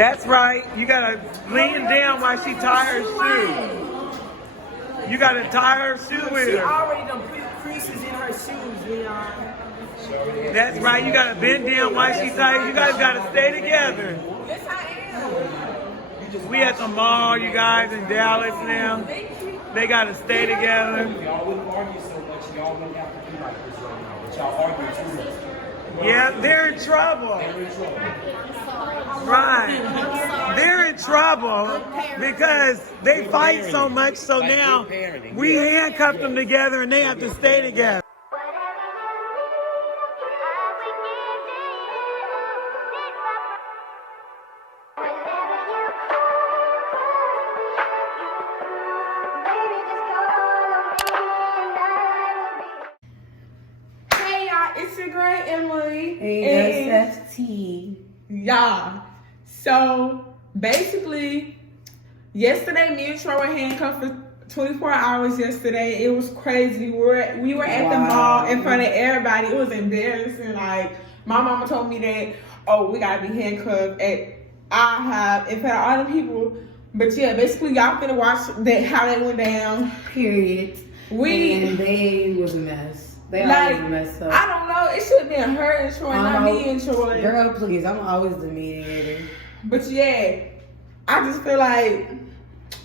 That's right. You gotta lean down while she tie her shoe. You gotta tie her shoe with She her. already done put creases in her shoes, Leon. That's right. You gotta bend down while she ties. You guys gotta stay together. Yes, I am. We at the mall, you guys, in Dallas now. They gotta stay together. Y'all wouldn't argue so much. Y'all wouldn't have to be like this right now. But y'all argue too much. Yeah, they're in trouble. Right. They're in trouble because they fight so much. So now we handcuff them together and they have to stay together. Hey y'all, it's your girl Emily. ASFT. Y'all. So basically, yesterday me and Troy were handcuffed for 24 hours yesterday. It was crazy. We were at the mall in front of everybody. It was embarrassing. Like, my mama told me that, oh, we gotta be handcuffed at IHOP in front of all the people. But yeah, basically y'all finna watch that how that went down. Period. And they was a mess. They Like, always messed up. I don't know. It should have been her and Troy, not me and Troy. Girl, please. I'm always the mediator. But yeah, I just feel like,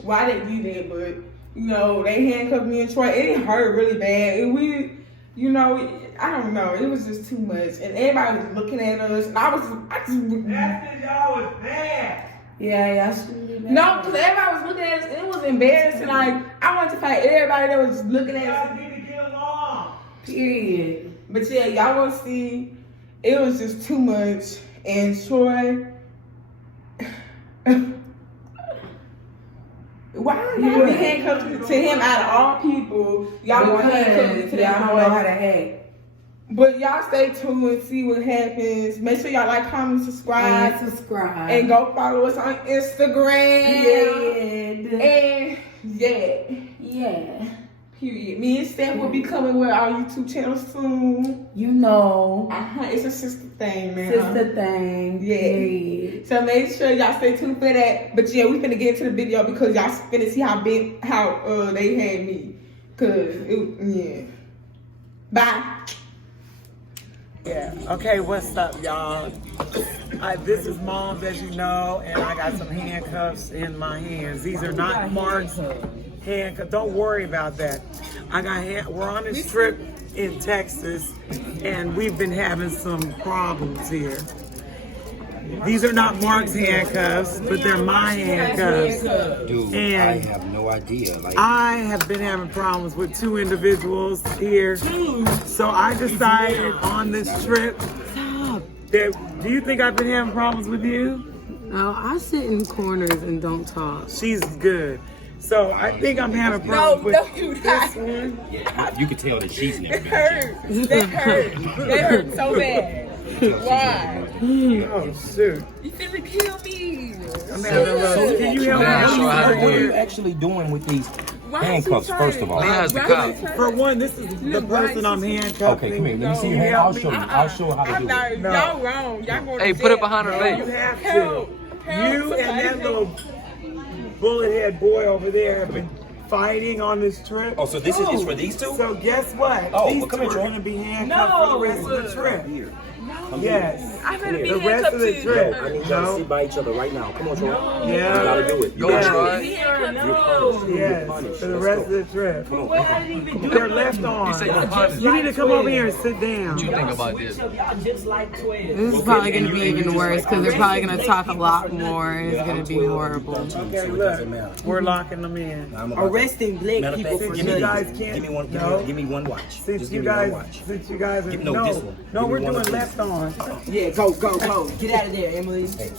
why they do that? But, you know, they handcuffed me and Troy. It hurt really bad. And we, you know, I don't know. It was just too much. And everybody was looking at us. And I just. That's because y'all was bad. Yeah, y'all shouldn't be mad. No, because everybody was looking at us. And it was embarrassing. Like, I wanted to fight everybody that was looking at Y'all us. need to get along. Period. But yeah, y'all will see. It was just too much. And Troy. Why y'all be handcuffed to him out of all people? Y'all be handcuffed to that y'all know how to act. But y'all stay tuned and see what happens. Make sure y'all like, comment, subscribe. And subscribe. And go follow us on Instagram. Yeah. And yeah. Period. Me and Steph will be coming with our YouTube channel soon. You know. It's a sister thing, man. Sister thing. Yeah. Period. So make sure y'all stay tuned for that. But yeah, we finna get into the video because y'all finna see how they had me. Yeah. Bye. Yeah. Okay, what's up, y'all? This is Mom's, as you know, and I got some handcuffs in my hands. These are not Mark's handcuffs. Don't worry about that. We're on this trip in Texas, and we've been having some problems here. These are not Mark's handcuffs, but they're my handcuffs. Dude, And I have no idea. Like, I have been having problems with two individuals here. So I decided on this trip that, do you think I've been having problems with you? No, I sit in corners and don't talk. She's good. So I think I'm having problems with this one. yeah, you could tell that she's never been. That hurt. That hurt so bad. Why? Oh, shoot. You finna kill me. I'm having a rough. Can you help me? What are you actually doing with these handcuffs, first of all? For one, this is the person I'm handcuffing. Okay, come here. Let me see your hand. I'll show you. I'll show you how to do it. Y'all wrong. Y'all going Hey, put it behind her You leg. have to. You and that little bullet head boy over there have been fighting on this trip. Oh, so this is for these two? So guess what? Oh, These well, come two here, are Troy. going to be handcuffed for the rest of the trip. Yes. I'm gonna be The rest of the trip. I need y'all to sit by each other right now. Come on, Troy. Yeah. You gotta do it. Go, Troy. Yes, for the rest of the trip. Come on. They're left on. You need to come over here and sit down. What you think about this? This is probably going to be even worse because they're probably going to talk a lot more and it's going to be horrible. Okay, look, we're locking them in. Arresting black people for Since you guys can't, Give me one. Give me one watch. since Just you give me one guys, watch. since you guys are, this no, one. we're Give me one doing of these. left on. Yeah, go. Get out of there, Emily. Hey,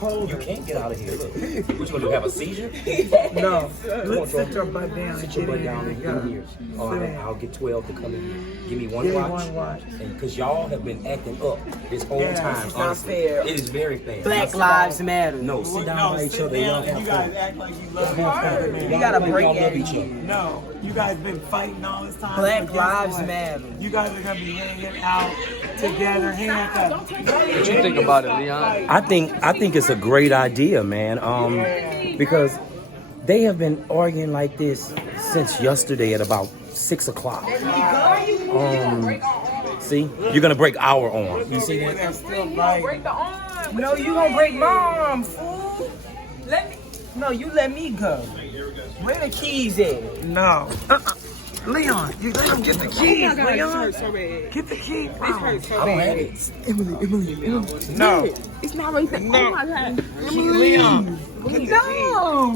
Hold you her. can't get out of here. Look. What you gonna do? Have a seizure? No, let's sit your butt down. Sit your butt down and come here. All Sit right, down. I'll get 12 to come in here. Give me one Give me watch. one watch. And because y'all have been acting up this whole Yeah, time. it's not honestly. fair. It is very fair. Black lives matter. No, sit down by each sit other. down Y'all and have you guys fun. act like you love each other. We gotta break Y'all love at each other. No, you guys been fighting all this time. Black but guess lives what? matter. You guys are gonna be hanging out together, handcuffed. What you think about it, Leon? I think it's a great idea, man. Because they have been arguing like this since yesterday at about 6 o'clock. See, you're gonna break our arm. You see that? Break the arm. No, you gonna break my arm, fool. No, you let me go. Where the keys at? No. Leon, you let him get the keys, Leon. so bad. Get the keys. This hurts so I don't bad. have it. Emily. No. It's not right there. No. Oh my God. Leon. No,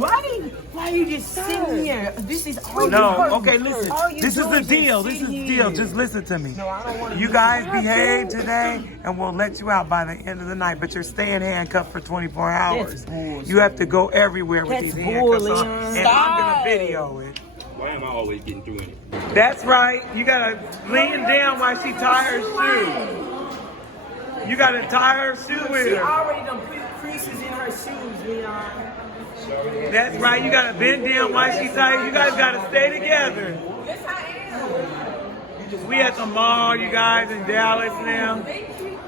why you just sitting here? This is all No, okay, listen. All you This is doing the deal. is This is the sitting deal. here. Just listen to me. No, I don't want to. You guys behave today, and we'll let you out by the end of the night. But you're staying handcuffed for 24 hours. bullshit. You have to go everywhere with That's these handcuffs bull, on, Leon. and I'm gonna video it. Why am I always getting through it? That's right. You gotta lean down while she tie her shoe. You gotta tie her shoe with She her. already done put creases in her shoes, Leon. That's right. You gotta bend down while she ties. You guys gotta stay together. Yes, I am. We at the mall, you guys, in Dallas now.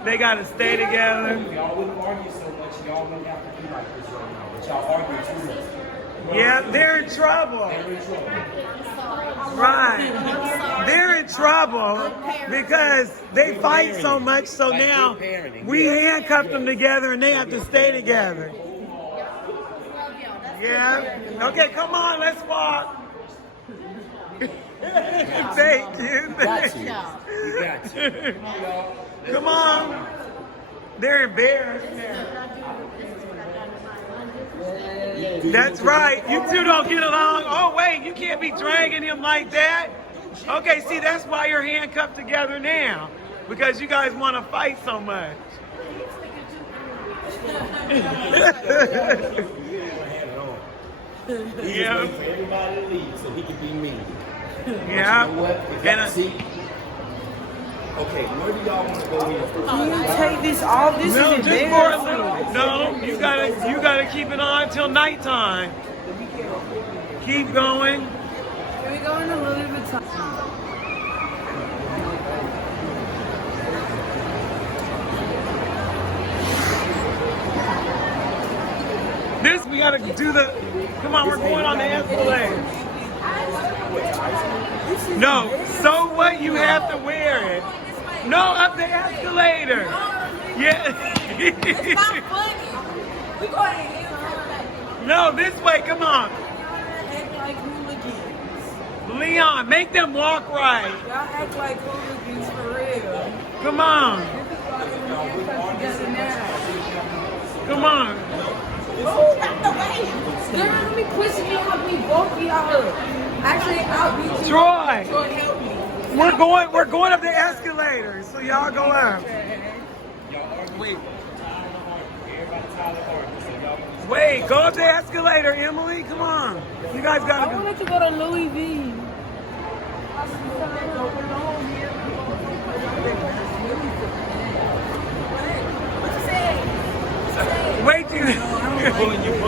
They gotta stay together. Y'all wouldn't argue so much. Y'all wouldn't have to be like this right now. But y'all argue too much. Yeah, they're in trouble. Right. They're in trouble because they fight so much, so now we handcuffed them together and they have to stay together. Yeah. Okay, come on, let's walk. Thank you. Got you. Got you. Come on. They're embarrassed now. That's right. You two don't get along. Oh, wait, you can't be dragging him like that. Okay, see, that's why you're handcuffed together now. Because you guys want to fight so much. Yeah. For everybody to leave so he can be me. Yeah. You know what? See? Okay, where do y'all want to go in? Can you take this off? This No, is just for a embarrassing. little. No, you gotta keep it on until nighttime. Keep going. Can we go in a little bit time? This we gotta do the. Come on, we're going on the escalator. No, so what? You have to wear it. No, up the escalator. Yeah. No, this way. Come on. Act like hooligans. Leon, make them walk right. Y'all act like hooligans for real. Come on. Come on. Move out the way. They're not gonna be pushing me out. We both be out of. Actually, I'll be too. Troy, Troy, help me. we're going up the escalator, so y'all go up. Wait, go up the escalator, Emily. Come on. You guys gotta I go. wanted to go to Louis V. Wait till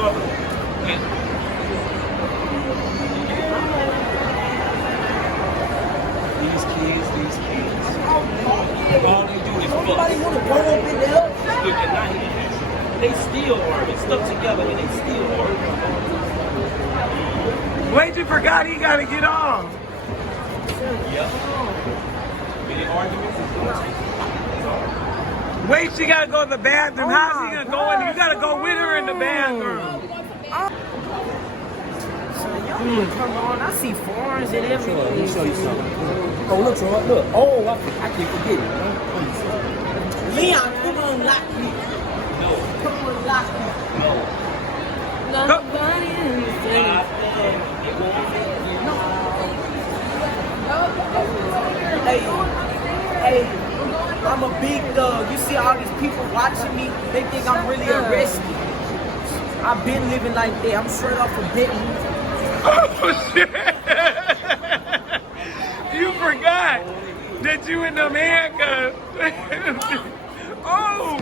These kids. All they do is Nobody want to go up in there. Look at night. They still argue. Stuck together and they still argue. Wait, you forgot he gotta get off. Yep. Many arguments is Wait, she gotta go to the bathroom. How's she gonna go in? You gotta go with her in the bathroom. Come on, I see foreigns and everything. Let me show you something. Oh, look, Troy, look. Oh, I can't forget it. Leon, come on, lock me. No. Come on, lock me. No. Nobody understands. It won't fit. Hey, I'm a big thug. You see all these people watching me, they think I'm really arrested. I've been living like that. I'm straight off of Benton. Oh shit! You forgot that you in them handcuffs. Oh!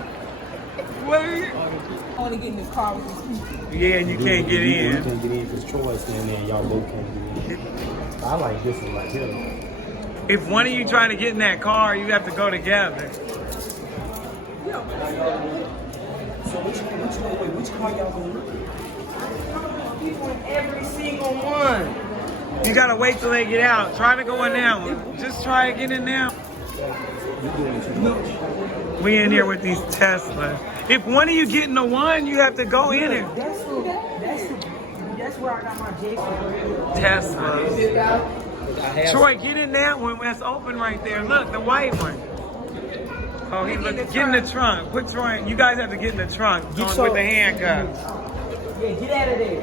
Well, I want to get in this car with these people. yeah, and you can't get You in. can't get in because Troy's standing there and y'all both can't get in. I like this one right here. If one of you trying to get in that car, you have to go together. So which car y'all going? People in every single one. You gotta wait till they get out. Try to go in that one. Just try to get in there. We in here with these Teslas. If one of you get in the one, you have to go in it. That's where I got my Jason. Teslas. Troy, get in that one. That's open right there. Look, the white one. Oh, he look. Get in the trunk. Put Troy. You guys have to get in the trunk with the handcuffs. Yeah, get out of there.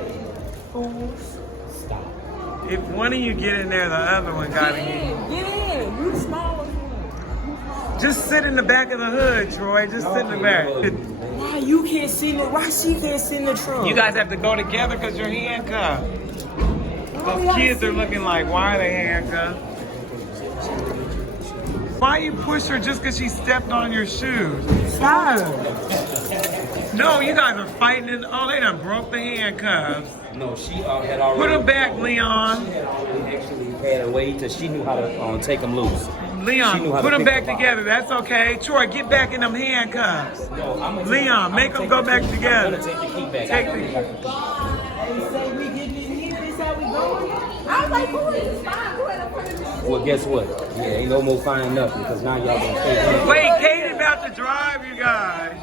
Fools. If one of you get in there, the other one gotta get in. Get in. You the smallest one. Just sit in the back of the hood, Troy. Just sit in the back. Why you can't sit in the? Why she can't sit in the trunk? You guys have to go together because you're handcuffed. Those kids are looking like, why are they handcuffed? Why you push her just because she stepped on your shoes? Stop. No, you guys are fighting it. Oh, they done broke the handcuffs. No, she had already. Put them back, Leon. She had already actually had a way to. She knew how to take them loose. Leon, put them back together. That's okay. Troy, get back in them handcuffs. Leon, make them go back together. I'm gonna take the key back. Take the. They say we getting in here. This how we going? I was like, who is this? Fine. Go ahead and put it in. Well, guess what? Yeah, ain't no more finding nothing because now y'all gonna stay here. Wait, Katie about to drive, you guys.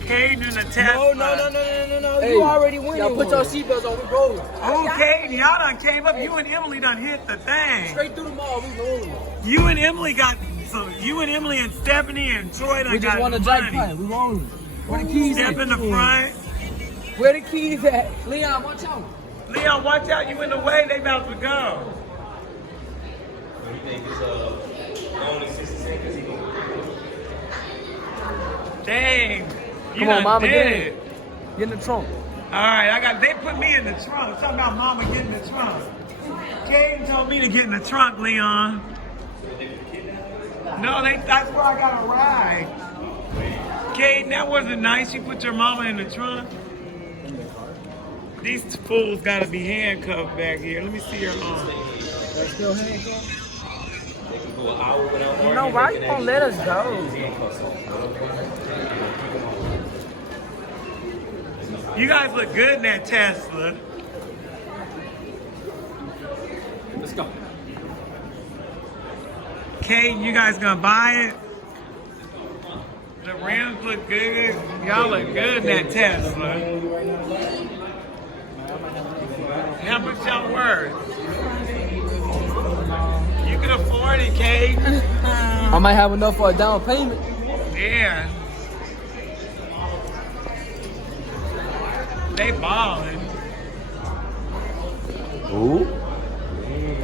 Katie in the Tesla. No. You already went. Y'all put your seatbelts on. We rolling. Oh, Katie, y'all done came up. You and Emily done hit the thing. Straight through the mall. We rolling. You and Emily got, so you and Emily and Stephanie and Troy done We just got want a money. jackpot. We rolling. Where the keys Step at? in the front. Where the keys at? Leon, watch out. Leon, watch out. You in the way. They about to go. You think it's only 60 seconds? Dang. You Come on, done Mama, did get it. in. Get in the trunk. All right, they put me in the trunk. Talking about Mama getting the trunk. Kaden told me to get in the trunk, Leon. No, that's where I got a ride. Kaden, that wasn't nice. You put your mama in the trunk. These fools gotta be handcuffed back here. Let me see your arm. They can go an hour without You know why you won't let us go? You guys look good in that Tesla. Let's go. Kaden, you guys gonna buy it? The rims look good. Y'all look good in that Tesla. How much y'all worth? You can afford it, Kate. I might have enough for a down payment. Yeah. They ballin'. Ooh.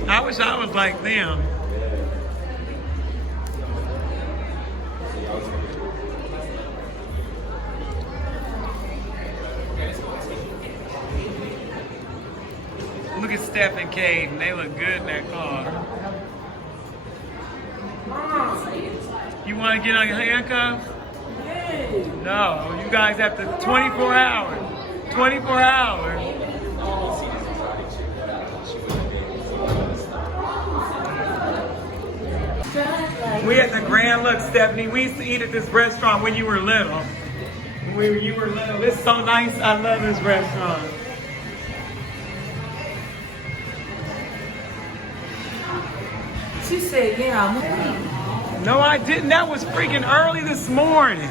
I wish I was like them. Look at Steph and Caden. They look good in that car. You want to get on your handcuffs? No, you guys have to 24 hours. 24 hours. We at the Grand Look, Stephanie. We used to eat at this restaurant when you were little. When you were little. It's so nice. I love this restaurant. She said, yeah, I'm okay. No, I didn't. That was freaking early this morning.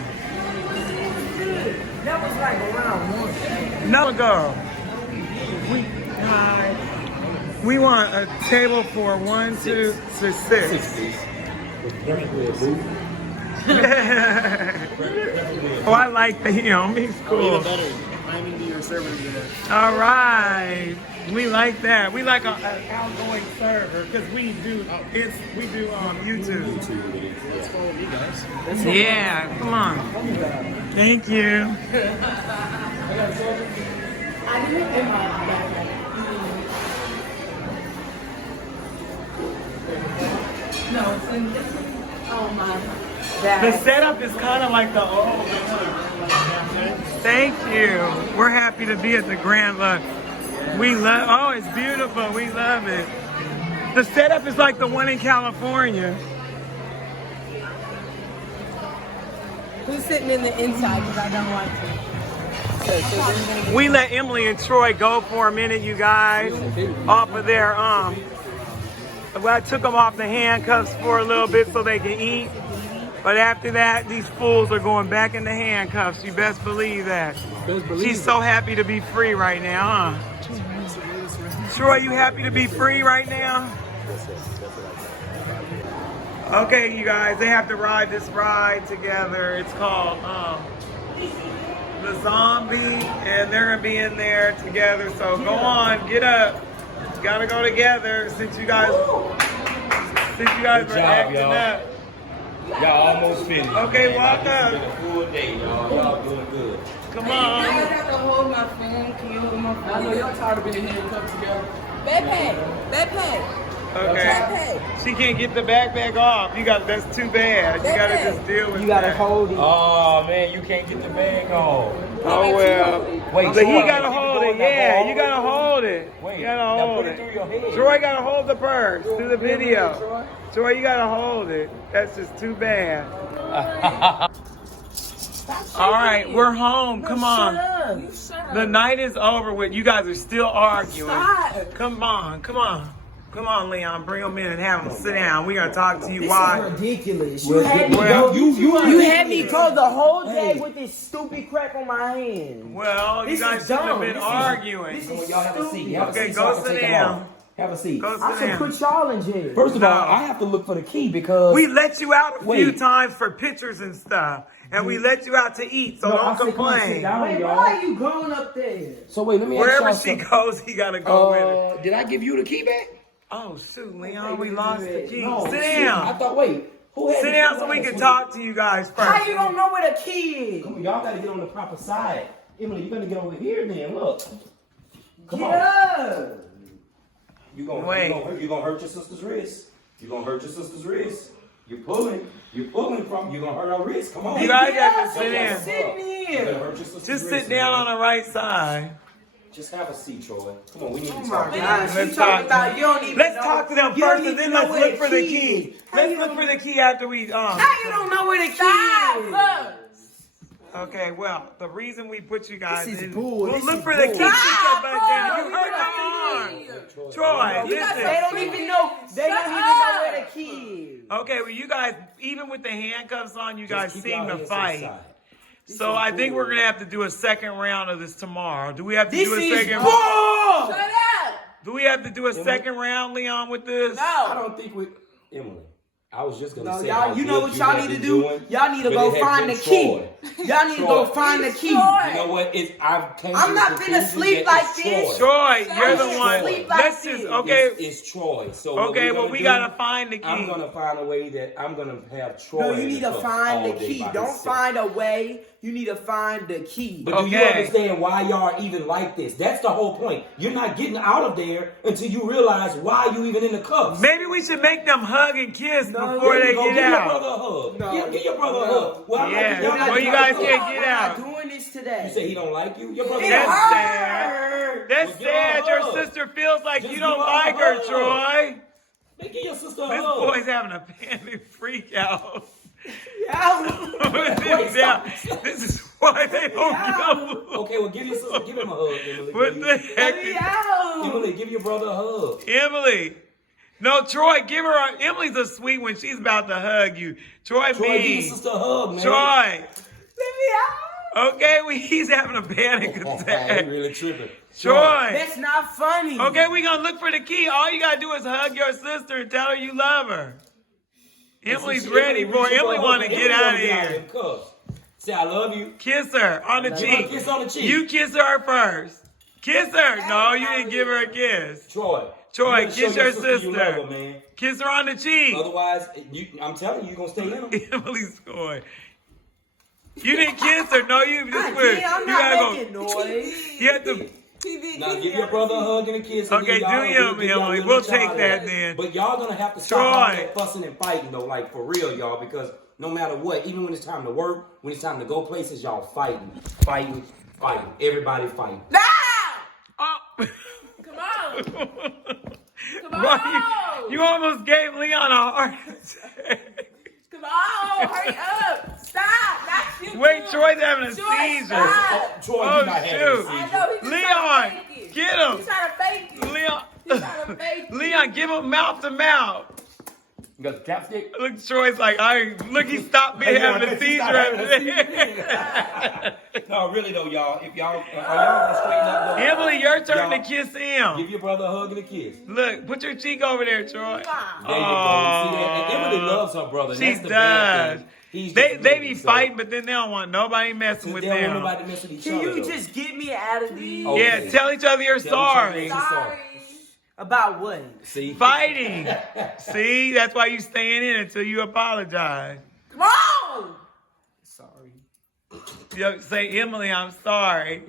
That was like around 1. No ago. We want a table for 1, 2, 6. Oh, I like him. He's cool. All right. We like that. We like an outgoing server because we do YouTube. Let's follow you guys. Yeah, come on. Thank you. The setup is kind of like the old. Thank you. We're happy to be at the Grand Look. We love. Oh, it's beautiful. We love it. The setup is like the one in California. Who's sitting in the inside because I don't want to. We let Emily and Troy go for a minute, you guys, off of their well, I took them off the handcuffs for a little bit so they can eat. But after that, these fools are going back in the handcuffs. You best believe that. She's so happy to be free right now, huh? Troy, you happy to be free right now? Okay, you guys, they have to ride this ride together. It's called the Zombie, and they're gonna be in there together. So go on, get up. You gotta go together since you guys were acting up. Y'all almost finished. Okay, walk up. It's been a full day, y'all. Y'all doing good. Come I on. have to hold my phone. Can you hold my phone? I know y'all tired of being handcuffed together. Backpack. Okay. She can't get the backpack off. That's too bad. You gotta just deal with You gotta that. hold it. Oh man, you can't get the bag on. Oh well. Wait, But he Troy, gotta keep hold going it. now, Yeah, boy. you gotta hold it. Wait, You gotta now hold put it. it through your head. Troy gotta hold the purse through the video. Troy, you gotta hold it. That's just too bad. All right, we're home. Come on. The night is over with. You guys are still arguing. Come on. Come on, Leon. Bring them in and have them sit down. We're gonna talk to you. Why? This is ridiculous. Well, You had me go the whole day with this stupid crap on my hand. Well, you This guys is shouldn't have dumb. been arguing. This is Y'all have a seat. stupid. Have a Okay, seat go so I can sit take them down. off. Have a seat. Go I sit should down. put y'all in jail. First of all, No. I have to look for the key because We let you out a few Wait. times for pictures and stuff, and we let you out to eat, so No, I don't said, come on, sit complain. down, Wait, y'all. why are you going up there? So wait, let me ask Wherever y'all she something. goes, he gotta go with her. Did I give you the key back? Oh shoot, Leon, we lost the key. No, Sit shit. down. I thought, wait, who had Sit the down key so we last can week? talk to you guys first. How you don't know where the key is? Come on, y'all gotta get on the proper side. Emily, you gotta get over here then. Look. Come Get on. up. You gonna hurt your sister's wrist. You gonna hurt your sister's wrist. You're pulling from. You gonna hurt her wrist. Come on. You guys Get have up. to sit You're down. sitting You here. gotta hurt your sister's Just wrist, sit down man. on the right side. Just have a seat, Troy. Come on, we need to Oh talk. my gosh, Let's you talk. talking about you don't even Let's know. talk to them You don't first, and even then know let's where look for the key. is. How Let's you look don't- for the key after we How you don't know where the key is? Okay, well, the reason we put you guys This is in, bull. we'll This look is for the bull. key. Sit your Stop, butt down. bull. You hurt my arm. Troy, They listen. don't even know. They don't even know where the key is. Okay, well, you guys, even with the handcuffs on, you guys Just keep seem y'all to hands fight. to the side. So I think we're gonna have to do a second round of this tomorrow. Do we have to This do a is second? bull. Do we have to do a second round, Leon, with this? I don't think we. Emily, I was just gonna No, say. y'all, how you know good what y'all have need to been do? doing, Y'all need to but go it has find been the key. Troy. Y'all need to go find the key. You know what? I'm not finna sleep like this. Troy, you're the can't one. sleep like Let's just this. okay. It's Troy. So Okay, well, we gotta find the key. I'm gonna find a way that I'm gonna have Troy. No, in you need the to cuffs find all the day key. by Don't himself. find a way. You need to find the key. But do you Okay. understand why y'all even like this? That's the whole point. You're not getting out of there until you realize why you even in the cuffs. Maybe we should make them hug and kiss before There they you go. get Give your out. brother a hug. No. Give your brother a No. hug. Well, I'm Yeah. like, y'all not Well, you doing guys it. can't get I'm out. not doing this today. You say he don't like you? Your brother That's don't like you. sad. That's Well, give her a sad. Your hug. sister feels like Just you don't give her a like her, hug. Troy. Hey, give your sister a This hug. boy's having a panic freak out. Yeah. This is why they don't go. Okay, well, give your sister, give him a hug, Emily. What the heck? Let me out. Emily, give your brother a hug. Emily. No, Troy, give her a. Emily's a sweet when she's about to hug you. Troy, Troy, give your me. sister a hug, man. Troy. Let me out. Okay, he's having a panic He attack. really tripping. Troy. That's not funny. Okay, we gonna look for the key. All you gotta do is hug your sister and tell her you love her. Emily's ready for it. Emily wanna get out of here. Say, I love you. Kiss her on the Give her a cheek. kiss on the cheek. You kiss her first. Kiss her. No, you didn't give her a kiss. Troy. Troy, you gotta show kiss your You love sister. her, man. Kiss her on the cheek. Otherwise, I'm telling you, you're gonna stay in them. Emily's going. You didn't kiss her. No, you just were. I'm You not gotta making go. noise. You have to. Now give your brother a hug and a kiss. And Okay, then do y'all you, gonna give y'all Emily? little We'll child take that hug. then. But y'all gonna have to stop all Troy. that fussing and fighting though, like for real, y'all, because no matter what, even when it's time to work, when it's time to go places, y'all fighting. Everybody fighting. Oh. Come on. Come Bro, on. you almost gave Leon a heart attack. Come on. Hurry up. Stop. Not Wait, Troy's having a seizure. stop. Troy, Oh, you're not having a shoot. I seizure. know, he just Leon, trying to fake it. get him. He's trying to fake it. Leon, He's trying to fake it. Leon, give him mouth to mouth. You got the chapstick? Look, Troy's like, look, he stopped me having a seizure. No, really though, y'all. If y'all are y'all gonna straighten up though? Emily, your turn to Y'all, kiss Give him. your brother a hug and a kiss. Look, put your cheek over there, Troy. There you go. See that? And Emily loves her brother. And She that's the bad does. thing. He's They just be really, so- fighting, but then they don't want nobody messing with They don't want them. nobody to mess with each Can other. you though. just get me out of these? Oh. Yeah, Okay. tell each other you're Tell each other sorry. you're sorry. About what? See? Fighting. See, that's why you staying in until you apologize. Come on. Sorry. You say, Emily, I'm sorry.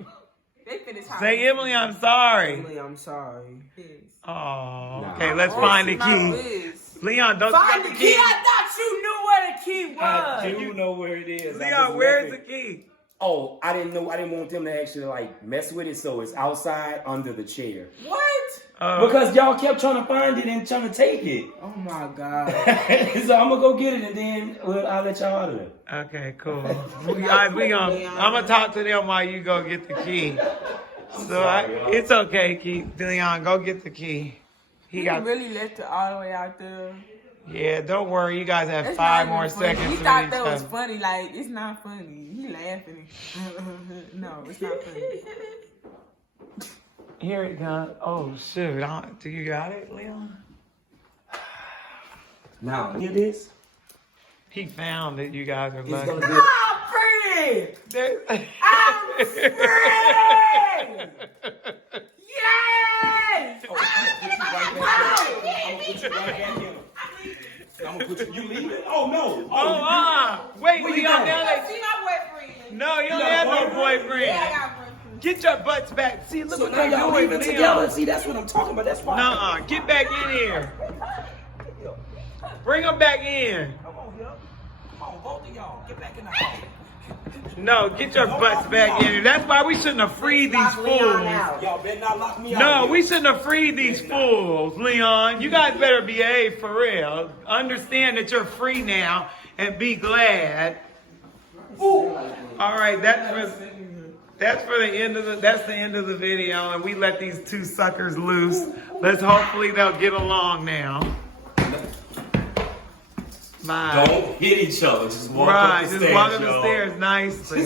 They finished hard. Say, Emily, I'm sorry. Emily, I'm sorry. Oh, okay, let's find the key. Leon, don't Find you the got key. I thought you knew where the key I was. do know where it is. I Leon, just where's the left it. key? Oh, I didn't know. I didn't want them to actually like mess with it, so it's outside under the chair. What? Because y'all kept trying to find it and trying to take it. Oh my God. So I'm gonna go get it and then I'll let y'all out of it. Okay, cool. Guys, I'm gonna talk to them while you go get the key. It's okay, Keith. Leon, go get the key. He really left it all the way out there. Yeah, don't worry. You guys have That's 5 not more even funny. seconds. He with thought each that was other. funny. Like, it's not funny. He laughing. No, it's not funny. Here it comes. Oh, shoot. Do you got it, Leon? Now, hear this? He found it. You guys are It's lucky. gonna be. I'm free. There- I'm free. Yes. I'm gonna put you. You leaving? Oh no! Wait, Where you Leon, going? now they- See my boyfriend. No, you don't got have a no boyfriend? boyfriend. Yeah, I got a boyfriend. Get your butts back. See, look So what now they're y'all doing, leaving Leon. together. See, that's what I'm talking about. That's why. Nuh-uh. Get back in here. Bring them back in. Come on, yo. Come on, both of y'all. Get back in the house. No, get your butts back in here. That's why we shouldn't have freed these Lock Leon fools. out. Y'all better not lock me out. No, here. we shouldn't have freed these fools, Leon. You guys better behave for real. Understand that you're free now and be glad. All right, that's for the end of the video, and we let these 2 suckers loose. Hopefully they'll get along now. Bye. Don't hit each other. Just walk up Right, the just stairs, walk up the y'all. stairs nicely.